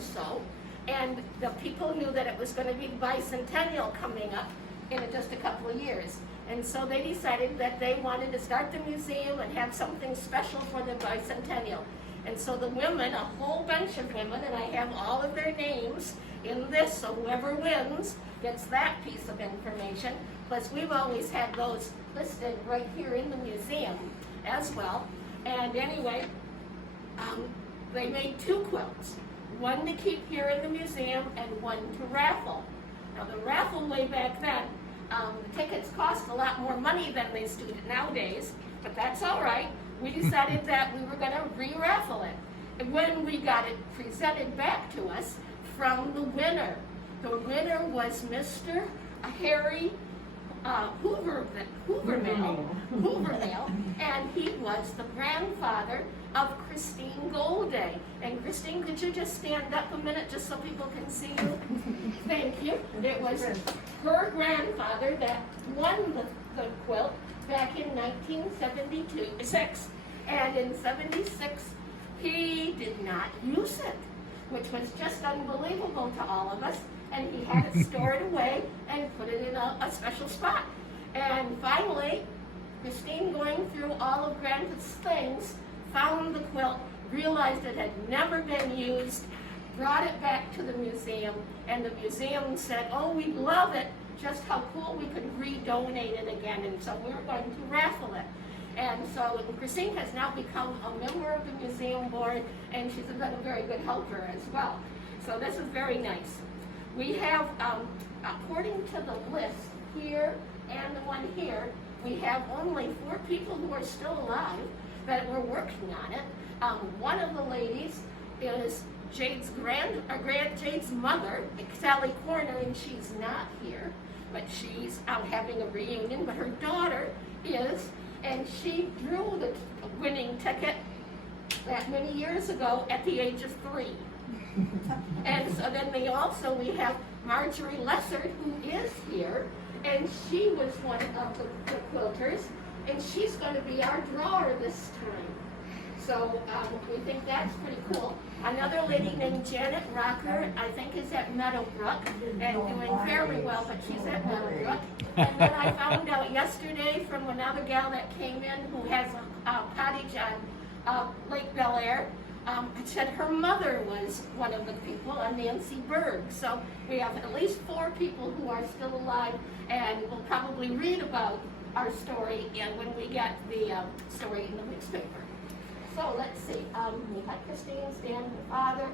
so. And the people knew that it was going to be bicentennial coming up in just a couple of years. And so they decided that they wanted to start the museum and have something special for the bicentennial. And so the women, a whole bunch of women, and I have all of their names in this, so whoever wins gets that piece of information. Plus we've always had those listed right here in the museum as well. And anyway, they made 2 quilts. One to keep here in the museum and one to raffle. Now the raffle way back then, the tickets cost a lot more money than they do nowadays, but that's all right. We decided that we were going to re-raffle it. And when we got it presented back to us from the winner was Mr. Harry Hovermale, and he was the grandfather of Christine Golday. And Christine, could you just stand up a minute just so people can see you? Thank you. It was her grandfather that won the quilt back in 1976. And in 76, he did not use it, which was just unbelievable to all of us. And he had it stored away and put it in a special spot. And finally, Christine, going through all of Grandpa's things, found the quilt, realized it had never been used, brought it back to the museum, and the museum said, oh, we love it, just how cool we could redonate it again, and so we were going to raffle it. And so Christine has now become a member of the museum board, and she's been a very good helper as well. So this is very nice. We have, according to the list here and the one here, we have only 4 people who are still alive that were working on it. One of the ladies is Jade's Jade's mother, Sally Corner, and she's not here, but she's out having a reunion. But her daughter is, and she drew the winning ticket that many years ago at the age of 3. And so then we have Marjorie Lessard, who is here, and she was one of the quilters, and she's going to be our drawer this time. So we think that's pretty cool. Another lady named Janet Rocker, I think is at Meadowbrook, and doing fairly well, but she's at Meadowbrook. And then I found out yesterday from another gal that came in who has a cottage on Lake-Bellaire. It said her mother was one of the people, Nancy Berg. So we have at least 4 people who are still alive, and we'll probably read about our story when we get the story in the newspaper. So let's see, we had Christine stand with father.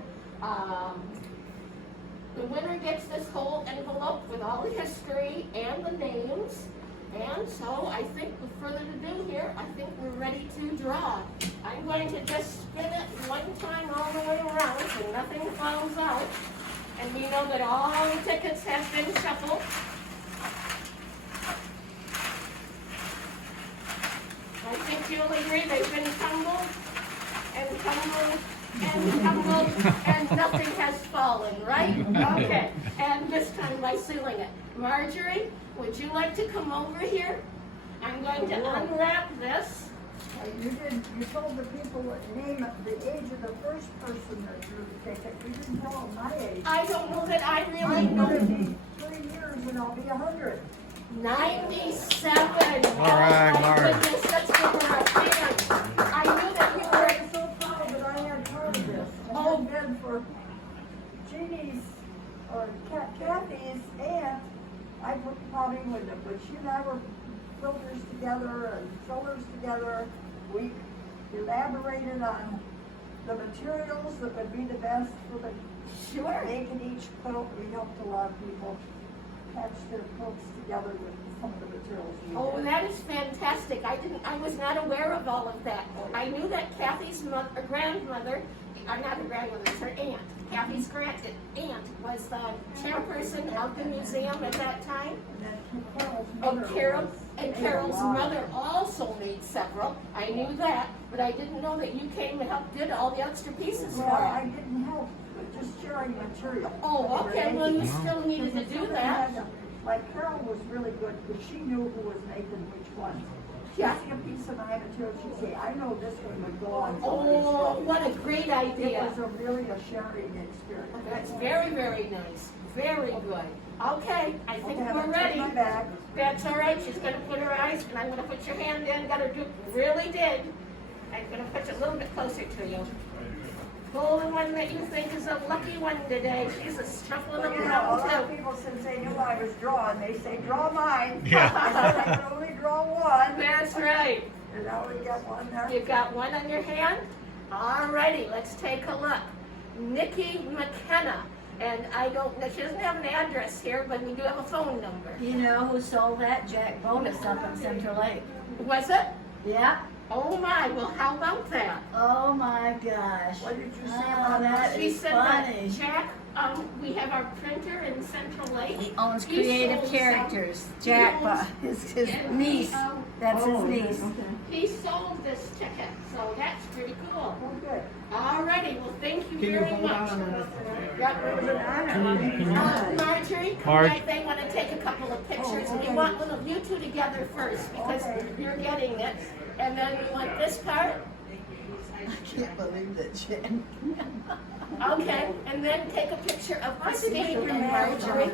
The winner gets this whole envelope with all the history and the names. And so I think with further ado here, I think we're ready to draw. I'm going to just spin it one time all the way around so nothing falls out. And we know that all the tickets have been shuffled. I think you'll agree they've been tumbled and tumbled and tumbled and nothing has fallen, right? Okay, and this time by sealing it. Marjorie, would you like to come over here? I'm going to unwrap this. You told the people the name, the age of the first person that drew the ticket. You didn't tell them my age. I don't know that I really know. I'm going to be 3 years and I'll be 100. 97. All right, Mark. Goodness, let's give her a hand. I knew that you were. I'm so proud that I had part of this. Oh. And then for Jeannie's or Kathy's aunt, I probably wouldn't have, but she and I were filters together and fillers together. We elaborated on the materials that would be the best for the making each quilt. We helped a lot of people patch their quilts together with some of the materials we Oh, had. that is fantastic. I was not aware of all of that. I knew that Kathy's grandmother, or not her grandmother, it's her aunt. Kathy's aunt was the chairperson of the museum at that time. And Carol's mother also made several. I knew that, but I didn't know that you came and helped did all the extra pieces Well, for I it. didn't help, but just sharing material. Oh, okay, well, you still needed to do that. Like Carol was really good because she knew who was making which one. Yeah. see a piece of mine too, she'd say, I know this one would go on Oh, somebody's what a great It idea. was a really a sharing experience. That's very, very nice. Very good. Okay, I think Okay, I'm we're gonna take ready. my bag. That's all right. She's gonna put her eyes, and I'm gonna put your hand in. Got her do, really did. I'm gonna put it a little bit closer to you. Pull the one that you think is a lucky one today. She's a shuffling Well, them you know, a around lot of too. people, since they knew I was drawing, they say, draw mine. Yeah. I said I can only draw one. That's right. And now we got one there. You got one on your hand? Alrighty, let's take a look. Nikki McKenna. And I don't know, she doesn't have an address here, but we do have a phone number. You know who sold that? Jack Bonus up at Central Lake. Was it? Yeah. Oh my, well how about that? Oh my gosh. What did you say Oh, about that She is said funny. that Jack, we have our printer in Central Lake. He owns He creative sold characters. some- Jack, he owns- his and niece. he, That's his niece. He sold this ticket, so that's pretty cool. Oh, good. Alrighty, well thank you Can you very hold much. on a minute? Yep. It was an honor. Marjorie, come Marge. back, they want to take a couple of pictures, and we okay. want little you two together first, because Okay. you're getting it, and then we want this part, I can't believe that Jack. okay, and then take a picture of Christine and Marjorie.